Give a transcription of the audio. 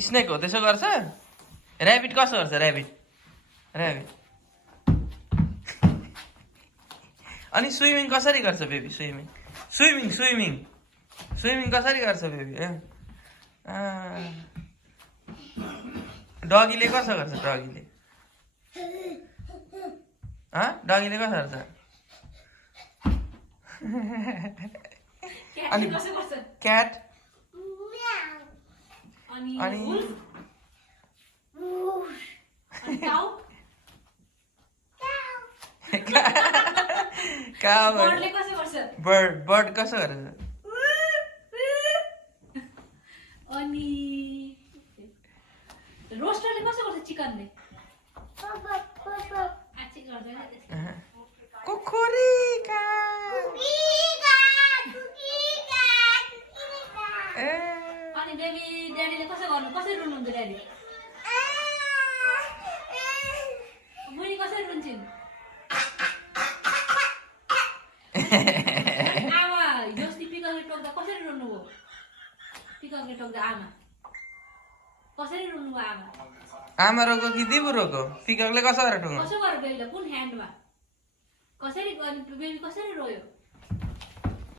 snake हो त्यसो गर्छ ऱ्याबिट कसो गर्छ ऱ्याबिट अनि स्विमिङ कसरी गर्छ बेबी स्विमिङ कसरी गर्छ बेबी डगीले कसो गर्छ डगीले कसो गर्छ अनि क्याट अनि बर्ड कसो गर्छ अनि रोस्टरले कसो गर्छ चिकनले आछि गर्दैन त्यस्तो कुकुरिका अनि बेबी ड्याडीले कसो गर्नु कसरी रुनुहुन्छ ड्याडी मुनी कसरी रुन्छिन् आमा योस्ती पिकलले टोक्दा कसरी रुन्नुभयो पिकलले टोक्दा आमा कसरी रुन्नुभयो आमा रोको कि दिबु रोको पिककले कसो गरेर टोक्नु कसो गरेर बेबीले कुन ह्यान्डमा कसरी बेबी कसरी रोयो